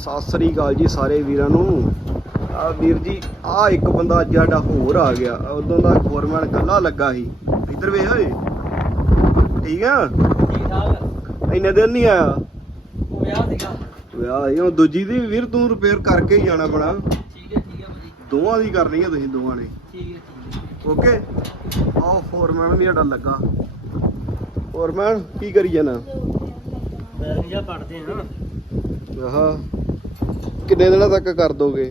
ਸਤਿ ਸ੍ਰੀ ਅਕਾਲ ਜੀ ਸਾਰੇ ਵੀਰਾਂ ਨੂੰ। ਆ ਵੀਰ ਜੀ ਆ ਇੱਕ ਬੰਦਾ ਅੱਜ ਸਾਡਾ ਹੋਰ ਆ ਗਿਆ। ਉਦੋਂ ਦਾ ਫੋਰਮੈਨ ਕੱਲਾ ਲੱਗਾ ਸੀ। ਇੱਧਰ ਵੇਖ ਓਏ। ਠੀਕ ਆ? ਠੀਕ ਠਾਕ ਇੰਨੇ ਦਿਨ ਨਹੀਂ ਆਇਆ? ਉਹ ਵਿਆਹ ਸੀਗਾ। ਵਿਆਹ ਇਹ ਦੂਜੀ ਦੀ ਵੀ ਵੀਰ ਤੂੰ ਰਿਪੇਅਰ ਕਰਕੇ ਹੀ ਜਾਣਾ ਬਣਾ ਠੀਕ ਹੈ ਠੀਕ ਹੈ ਭਾਜੀ। ਦੋਵਾਂ ਦੀ ਕਰਨੀ ਹੈ ਤੁਸੀਂ ਦੋਵਾਂ ਨੇ। ਠੀਕ ਹੈ ਠੀਕ ਹੈ। ਓਕੇ? ਆਹ ਫੋਰਮੈਨ ਵੀ ਸਾਡਾ ਲੱਗਾ। ਫੋਰਮੈਨ ਕੀ ਕਰੀ ਜਾਣਾ? ਬੈਰੰਗ ਜਿਹਾ ਪੜਦੇ ਆ ਆਹਾ। ਕਿੰਨੇ ਦਿਨਾਂ ਤੱਕ ਕਰ ਦੋਗੇ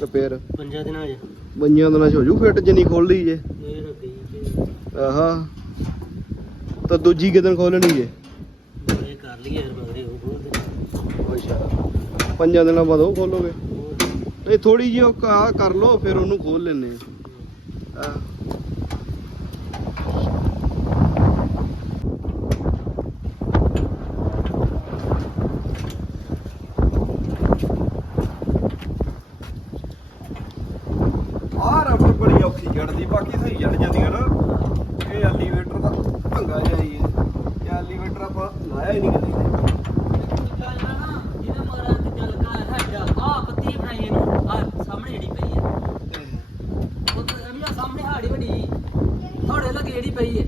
ਰਿਪੇਅਰ ਪੰਜਾਂ ਦਿਨਾਂ ਚ। ਬੰਨਿਆਂ ਦਿਨਾਂ ਚ ਹੋ ਜੂ ਫਿੱਟ ਜਿੰਨੀ ਖੋਲ ਲਈ ਜੇ। ਇਹ ਰੱਖੀ ਆਹਾ। ਤਾਂ ਦੂਜੀ ਕਿਦਨ ਖੋਲਣੀ ਜੇ? ਇਹ ਕਰ ਲਈਏ ਫਿਰ ਮਗਰੇ ਉਹ ਹੋਰ ਦਿਨ ਅੱਛਾ। ਪੰਜਾਂ ਦਿਨਾਂ ਬਾਅਦ ਉਹ ਖੋਲੋਗੇ? ਇਹ ਥੋੜੀ ਜਿਹੀ ਉਹ ਕਰ ਲਓ ਫਿਰ ਉਹਨੂੰ ਖੋਲ ਲੈਨੇ ਆ ਆਹ। ਆਹ ਰਬੜ ਬੜੀ ਔਖੀ ਜੜਦੀ ਬਾਕੀ ਸਹੀ ਜੜ ਜਾਂਦੀਆਂ ਨਾ। ਇਹ ਐਲੀਵੇਟਰ ਦਾ ਭੰਗਾ ਜਿਹਾ ਹੀ ਹੈ। ਇਹ ਐਲੀਵੇਟਰ ਆਪਾਂ ਲਾਇਆ ਹੀ ਨਹੀਂ ਕਦੀ। ਜਿਹੜੀ ਪਈ ਹੈ ਹਾੜੀ ਵੱਡੀ ਥੋੜੇ ਲੱਗੇ ਜਿਹੜੀ ਪਈ ਹੈ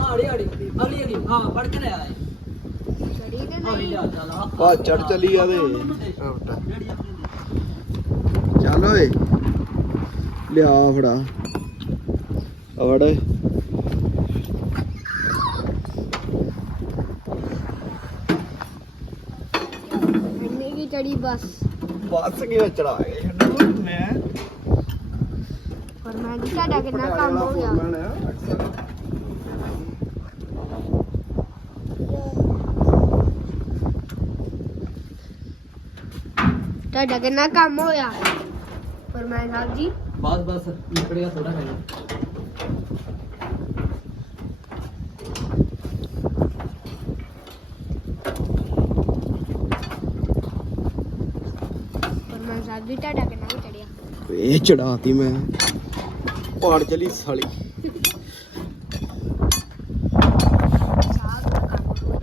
ਹਾੜੀ ਹਾੜੀ ਅਗਲੀ ਅਗਲੀ ਹਾਂ ਫੜ ਕੇ ਲਿਆ ਚੱਲ ਆ ਚੜ ਚੱਲੀ ਆ ਦੇ ਜਿਹੜੀ ਆਪਣੀ ਚੱਲ ਓਏ। ਲਿਆ ਫੜਾ। ਫੜ ਕੀ ਚੜੀ ਬਸ? ਬੱਸ ਕਿਵੇਂ ਚੜਾ ਗਏ ਮੈਂ ਪਰ ਮੈਂ ਜੀ ਤੁਹਾਡਾ ਕਿੰਨਾ ਕੰਮ ਹੋ ਗਿਆ? ਤੁਹਾਡਾ ਕਿੰਨਾ ਕੰਮ ਹੋਇਆ? ਪਰ ਮੈਂ ਸਾਹਿਬ ਜੀ ਬਸ ਬਸ ਨਿਕੜਿਆ ਥੋੜਾ ਹੈ ਪਰ ਮੈਂ ਸਾਹਿਬ ਜੀ ਤੁਹਾਡਾ ਕਿੰਨਾ ਚੜਿਆ ਇਹ ਚੜਾਤੀ ਮੈਂ। ਪਾੜ ਚਲੀ ਸਾਲੀ ਸਾਹਿਬ ਦਾ ਕੰਮ ਹੋ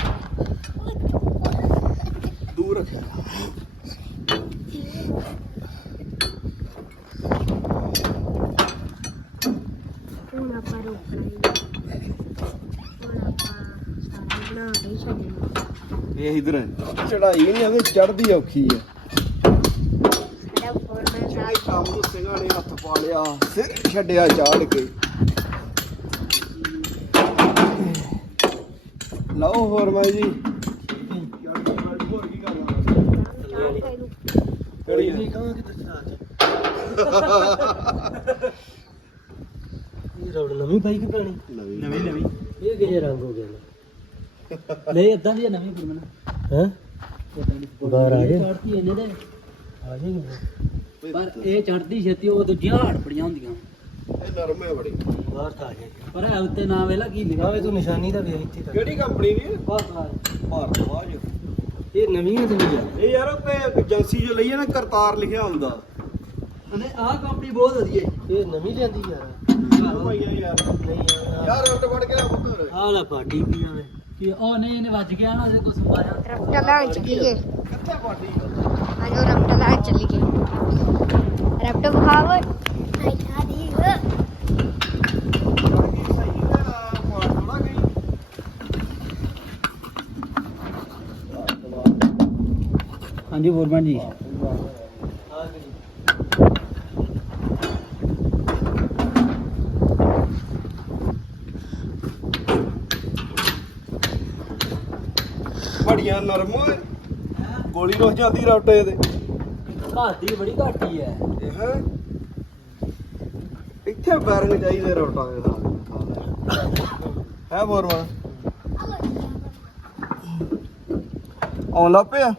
ਦੂਰ ਰੱਖਿਆ ਹੁਣ ਆਪਾਂ ਰੋਕਣਾ ਹੀ ਹੁਣ ਆਪਾਂ ਸਾਰਾ ਬਣਾ ਕੇ ਹੀ ਇਧਰ ਚੜਾਈ ਨਹੀਂ ਆਵੇ ਚੜਦੀ ਔਖੀ ਆ। ਸਾਡਾ ਫੋਰਮੈਨ ਜਿਹੜੇ ਸਾਹਿਬ ਕੰਮ ਨੂੰ ਸਿੰਘਾਂ ਨੇ ਹੱਥ ਪਾ ਲਿਆ ਸਿਰ ਛੱਡਿਆ ਚਾੜ ਕੇ। ਲਓ ਹੋਰ ਮੈਂ ਜੀ। ਯਾਰ ਹੋਰ ਕੀ ਕਰਨਾ ਕਿਹੜੀ ਹੈ ਕਹਾਂ ਕਿ ਦੱਸਾਂ ਇਹ ਰੋਡ ਨਵੀਂ ਬਾਈਕ ਪੁਰਾਣੀ? ਨਵੀਂ। ਨਵੀਂ ਇਹ ਕਿਹੜੇ ਰੰਗ ਹੋ ਗਿਆ ਨਹੀਂ ਇਦਾਂ ਦੀ ਨਵੀਂ ਪੁਰਾਣੀ ਹੈ? ਬਾਹਰ ਆ ਗਏ। ਚੜਦੀ ਇਹਨੇ ਦੇ ਆ ਜਾਏਗੀ ਪਰ ਇਹ ਚੜਦੀ ਛੇਤੀ ਉਹ ਦੂਜੀਆਂ ਹੜਪੜੀਆਂ ਹੁੰਦੀਆਂ। ਇਹ ਨਰਮ ਹੈ ਬੜੀ। ਬਾਹਰ ਤਾਂ ਆ ਪਰ ਇਹ ਉੱਤੇ ਨਾ ਵੇਲਾ ਕੀ ਲਿਖਾ ਹੋਵੇ ਤੂੰ ਨਿਸ਼ਾਨੀ ਤਾਂ ਵੇਖ ਇੱਥੇ ਕਿਹੜੀ ਕੰਪਨੀ ਦੀ? ਹੈ ਬਾਹਰ ਭਾਰਤਵਾਜ ਇਹ ਨਵੀਆਂ ਤੇ ਨਹੀਂ ਆ ਇਹ ਯਾਰ ਉੱਤੇ ਏਜੰਸੀ ਜੋ ਲਈ ਹੈ ਨਾ ਕਰਤਾਰ ਲਿਖਿਆ ਹੁੰਦਾ। ਅਨੇ ਆਹ ਕੰਪਨੀ ਬਹੁਤ ਵਧੀਆ ਇਹ ਨਵੀਂ ਲਿਆਂਦੀ ਯਾਰ ਉਹ ਭਾਈਆ ਯਾਰ। ਨਹੀਂ ਯਾਰ ਉੱਟ ਵੜ ਕੇ ਨਾ ਪੁੱਤਰ ਆਹ ਲੈ ਪਾਟੀ ਪੀਆਂ ਵੇ ਕਿ ਉਹ ਨਹੀਂ ਇਹਨੇ ਵੱਜ ਗਿਆ ਨਾ ਉਹਦੇ ਕੋ ਸਮਾਇਆ ਰਫਟਾ ਲੈਣ ਚੱਲੀਏ ਕਿੱਥੇ ਪਾਟੀ ਆਜੋ ਰਫਟਾ ਲੈਣ ਚੱਲੀਏ ਰਫਟਾ ਵਿਖਾਵ ਅੱਛਾ ਦੀ ਹਾਂਜੀ ਫੋਰਮੈਨ ਜੀ ਬੜੀਆਂ ਨਰਮ ਓਏ। ਗੋਲੀ ਰੁੱਸ ਜਾਂਦੀ ਰੌਟੇ ਦੇ। ਘਾਟੀ ਬੜੀ ਘਾਟੀ ਹੈ? ਇਹ ਇੱਥੇ ਬੈਰਿੰਗ ਚਾਹੀਦੇ ਰੌਟਾਂ ਦੇ ਨਾਲ। ਹੈ ਬੋਰਵਾ? ਆਉਣ ਲੱਗ ਪਿਆ?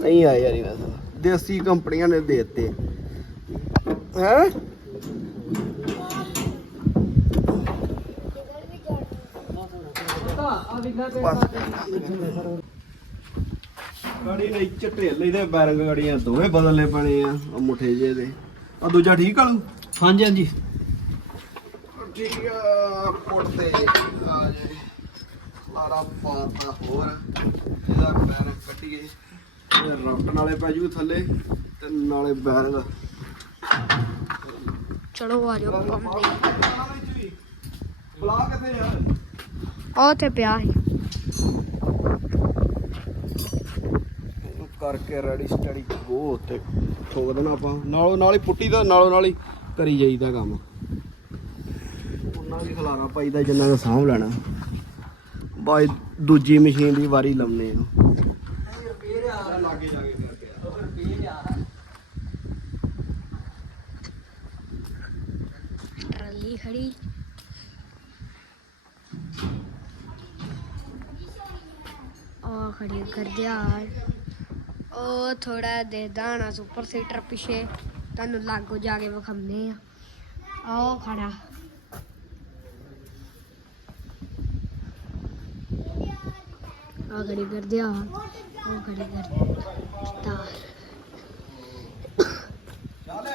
ਨਹੀਂ ਆਇਆ ਯਾਰ ਦਾ ਦੇਸੀ ਕੰਪਨੀਆਂ ਨੇ ਦੇ ਦਿੱਤੇ। ਹੈ ਆ ਵਿਗਲਾ ਗਾੜੀ ਨੇ ਝੱਟੇ ਲਈ ਦੇ ਬੈਰਿੰਗ ਗਾੜੀਆਂ ਦੋਵੇਂ ਬਦਲਨੇ ਪੈਣੇ ਆ ਉਹ ਮੁੱਠੇ ਜੇ ਦੇ। ਆ ਦੂਜਾ ਠੀਕ ਆਲੂ ਹਾਂਜੀ ਹਾਂਜੀ। ਠੀਕ ਆ ਪੁੱਟ ਤੇ ਆ ਜੇ ਸਾਰਾ ਪਾਤਾ ਹੋਰ ਇਹਦਾ ਬੈਰਿੰਗ ਕੱਢੀਏ ਇਹ ਪੈ ਜੂ ਥੱਲੇ ਤੇ ਨਾਲੇ ਬੈਰੰਗ। ਚਲੋ ਆ ਜਾਓ। ਕੰਮ ਤੇ ਬਲਾ ਕਿੱਥੇ ਯਾਰ ਉਹ ਤੇ ਪਿਆ ਸੀ। ਕਰਕੇ ਰੈਡੀ ਸਟੱਡੀ ਗੋ ਉੱਤੇ ਠੋਕ ਦੇਣਾ ਆਪਾਂ। ਨਾਲੋਂ ਨਾਲ ਹੀ ਪੁੱਟੀ ਦਾ ਨਾਲੋਂ ਨਾਲ ਹੀ ਕਰੀ ਜਾਈਦਾ ਕੰਮ। ਉਹਨਾਂ ਵੀ ਖਲਾਰਾ ਪਾਈਦਾ ਜਿੰਨਾ ਦਾ ਸਾਂਭ ਲੈਣਾ। ਬਾਈ ਦੂਜੀ ਮਸ਼ੀਨ ਦੀ ਵਾਰੀ ਲਾਉਨੇ ਇਹਨੂੰ ਰਿਪੇਅਰ ਆ ਲਾਗੇ ਜਾ ਕੇ ਕਰਕੇ ਉਹ ਰਿਪੇਅਰ ਆ। ਟਰਾਲੀ ਖੜੀ। ਖੜੀ ਗਰਦਿਆਲ ਉਹ ਥੋੜਾ ਦੇ ਦਾਣਾ ਸੁਪਰ ਸੀਟਰ ਪਿਛੇ। ਤੁਹਾਨੂੰ ਲਾਗੋ ਜਾ ਕੇ ਵਿਖਾਉਂਦੇ ਆ। ਆਹ ਖੜਾ। ਆ ਖੜੀ ਗਰਦਿਆਲ ਉਹ ਖੜੀ ਗਰਦਿਆਲ ਚੱਲ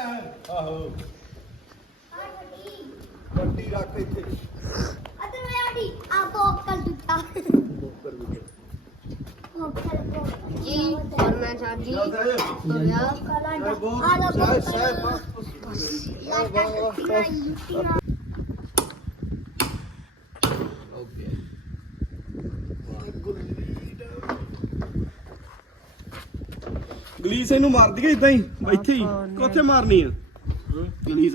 ਆਹੋ। ਗੱਡੀ ਰੱਖ ਇੱਥੇ। ਅਦਰ ਮੈਂ ਆਡੀ। ਆ ਬੋਕਲ ਟੁੱਟਾ। ਜੀ और मैं साहब जी तो यार ਗਲੀਸ ਇਹਨੂੰ ਮਾਰ ਦਈਏ ਇਦਾਂ ਹੀ ਇੱਥੇ ਹੀ ਕਿੱਥੇ ਮਾਰਨੀ ਆ ਗਲੀਸ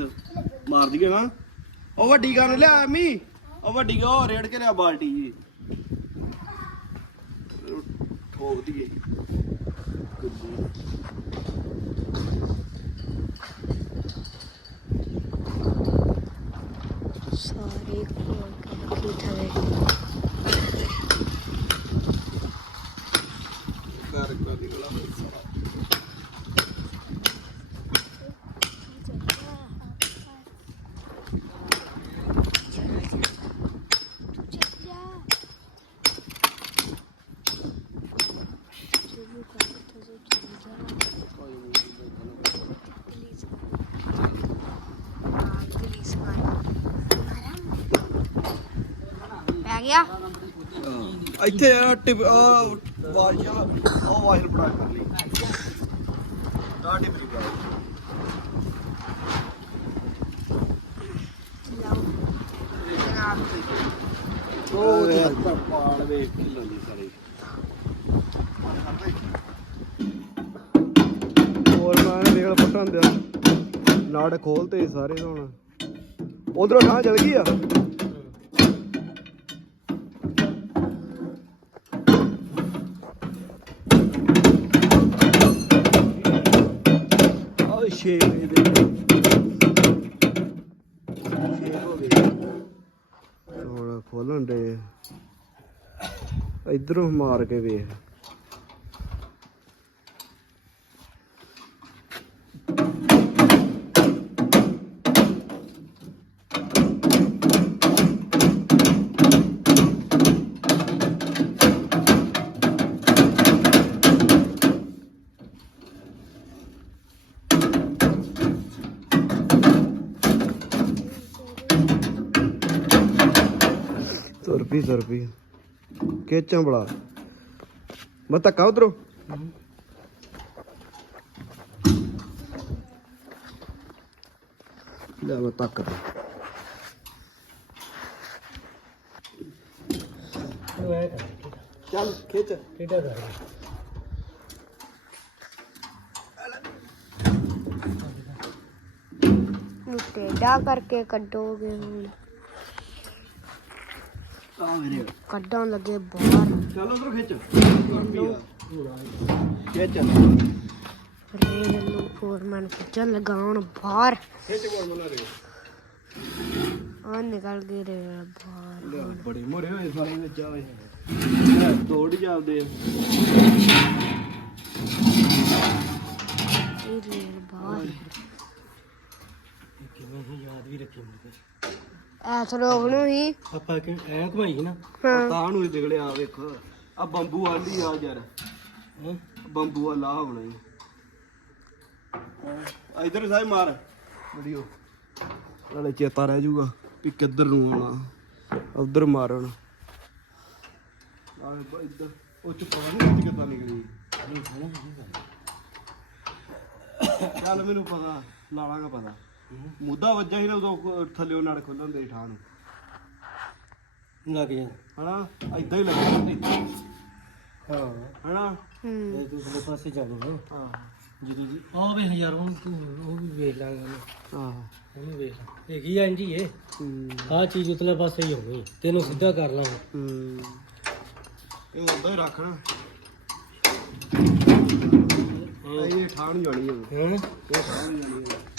ਮਾਰ ਦਈਏ ਨਾ ਉਹ ਵੱਡੀ ਗਨ ਲਿਆ ਐਮੀ ਉਹ ਵੱਡੀ ਉਹ ਰੇੜ ਕੇ ਲਿਆ ਬਾਲਟੀ ਜੀ ਉਹ ਵਧੀਆ ਸਾਰੇ ਕੋਲ ਕਰਕੇ ਥਲੇ ਗਿਆ। ਇੱਥੇ ਆ ਟਿਪ, ਆ ਵਾਜਾ ਉਹ ਵਾਇਰ ਬੜਾ ਕਰ ਲਈ। ਦਾ ਟਿਪ ਜੀ ਬੜਾ ਉਹ ਯਾਰ ਪਾਲ ਵੇਖ ਕੇ ਸਾਰੇ। ਹੋਰ ਮੈਂ ਦੇਖ ਲ ਪਟਾਂ ਦੇ ਨਾੜ ਖੋਲਤੇ ਸਾਰੇ ਹੁਣ। ਉਧਰੋਂ ਠਾਂ ਚਲ ਗਈ ਆ। ਓਏ ਵਜੇ ਦੇ ਸ਼ੇਰ ਹੋ ਗਏ। ਹੁਣ ਖੋਲਣ ਦੇ ਇਧਰੋਂ ਮਾਰ ਕੇ ਵੇਖ। ਤੁਰ ਪਈ ਤੁਰ ਪਈ ਬੜਾ ਮੈਂ ਧੱਕਾ ਉਧਰੋਂ। ਲੈ ਮੈਂ ਧੱਕ ਚੱਲ ਖਿੱਚ। ਕਿਹੜਾ ਕਰ ਟੇਡਾ ਕਰਕੇ ਕੱਢੋਗੇ ਹੁਣ। ਆ ਮੇਰੇ ਕੱਢਣ ਲੱਗੇ ਬਾਹਰ। ਚੱਲ ਉਧਰੋਂ ਖਿੱਚ। ਖਿੱਚ। ਰੇਲ ਫੋਰਮੈਨ ਖਿੱਚਣ ਲੱਗਾ ਹੁਣ ਬਾਹਰ। ਖਿੱਚ ਕੋਲ ਮਨਾ ਰੇ ਆ ਨਿਕਲ ਗਏ ਰੇਲ ਬਾਹਰ। ਬੜੇ ਮੋਰੇ ਹੋਏ ਸਾਰੇ ਵਿੱਚ ਆਵੇ ਦੌੜ ਜਾਂਦੇ ਆ। ਇਹ ਰੇਲ ਬਾਹਰ। ਕਿਵੇਂ ਹੀ ਯਾਦ ਵੀ ਰੱਖੀ ਮੁੰਡੇ ਐਸ ਰੋਗ ਨੂੰ ਹੀ। ਆਪਾਂ ਕਿ ਐ ਘਮਾਈ ਸੀ ਨਾ ਹਾਂ। ਤਾਂ ਨੂੰ ਨਿਕਲਿਆ ਵੇਖੋ। ਆ ਬੰਬੂ ਆਲੀ ਆ ਯਾਰ। ਹੈਂ? ਬੰਬੂ ਵਾਲਾ ਹੋਣਾ ਹੀ ਆ ਇਧਰ ਸਾਈ ਮਾਰ। ਵੀਡੀਓ ਨਾਲੇ ਚੇਤਾ ਰਹਿ ਜਾਊਗਾ ਵੀ ਕਿੱਧਰ ਨੂੰ ਆਉਣਾ। ਉਧਰ ਮਾਰਨ। ਆ ਇੱਧਰ। ਉਹ ਚ ਪਤਾ ਨਹੀਂ ਕਿੱਥੇ ਕਿੱਦਾਂ ਨਿਕਲੀ। ਚੱਲ ਮੈਨੂੰ ਪਤਾ ਲਾਲਾਂਗਾ ਪਤਾ। ਮੁੱਦਾ ਵੱਜਾ ਸੀ ਨਾ ਉਦੋਂ ਥੱਲੇ ਨੜ ਖੋਲਣ ਦੇ ਨੂੰ। ਲੱਗ ਜਾ ਹਨਾ? ਐਦਾਂ ਹੀ ਲੱਗਦਾ ਹਾਂ। ਹਨਾ? ਹੂੰ। ਇਹ ਦੂਸਰੇ ਪਾਸੇ ਜਾਣਾ ਹਾਂ। ਜਦੋਂ ਜੀ ਆ ਵੇ ਯਾਰ ਉਹ ਤੂੰ ਉਹ ਵੀ ਵੇਖ ਲਾਂਗਾ ਹਾਂ। ਉਹਨੂੰ ਵੇਖ ਹੈਗੀ ਆ ਇੰਜੀ ਇਹ? ਹੂੰ। ਆ ਚੀਜ਼ ਉਤਲੇ ਪਾਸੇ ਹੀ ਹੋਣੀ। ਤੈਨੂੰ ਸਿੱਧਾ ਕਰ ਲਾਂਗਾ ਹੂੰ। ਇਹ ਉਦਾਂ ਹੀ ਰੱਖਣਾ ਇਹ ਨੂੰ ਜਾਣੀ ਹੈ ਹਾਂ। ਇਹ ਨੂੰ ਜਾਣੀ ਹੈ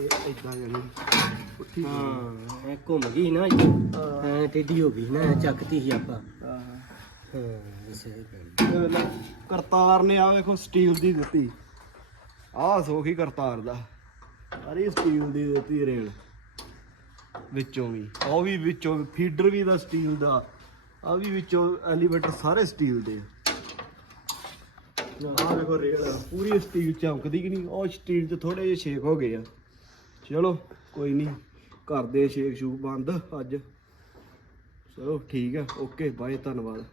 ਇਹ ਐਦਾਂ ਜਾਣੀ ਉੱਠੀ ਹਾਂ ਇਹ ਘੁੰਮ ਗਈ ਨਾ ਹਾਂ। ਐ ਟੇਢੀ ਹੋ ਗਈ ਨਾ ਐਂ ਚੱਕਤੀ ਸੀ ਆਪਾਂ। ਹਾਂ। ਹਾਂ ਸਹੀ ਇਹ ਵੇਲੇ ਕਰਤਾਰ ਨੇ ਆ ਵੇਖੋ ਸਟੀਲ ਦੀ ਦਿੱਤੀ। ਆਹ ਸੋਖੀ ਕਰਤਾਰ ਦਾ। ਅਰੇ ਸਟੀਲ ਦੀ ਦਿੱਤੀ ਰੇਲ। ਵਿੱਚੋਂ ਵੀ। ਉਹ ਵੀ ਵਿੱਚੋਂ ਫੀਡਰ ਵੀ ਦਾ ਸਟੀਲ ਦਾ। ਆ ਵੀ ਵਿੱਚੋਂ ਐਲੀਵੇਟਰ ਸਾਰੇ ਸਟੀਲ ਦੇ। ਆ ਵੇਖੋ ਰੇਲ ਪੂਰੀ ਸਟੀਲ ਚਮਕਦੀ ਕਿ ਨਹੀਂ? ਉਹ ਸਟੀਲ 'ਚ ਥੋੜੇ ਜਿਹੇ ਛੇਕ ਹੋ ਗਏ ਆ। ਚਲੋ ਕੋਈ ਨਹੀਂ ਕਰਦੇ ਛੇਕ ਸ਼ੂਕ ਬੰਦ ਅੱਜ। ਚਲੋ ਠੀਕ ਆ। ਓਕੇ ਬਾਏ ਧੰਨਵਾਦ।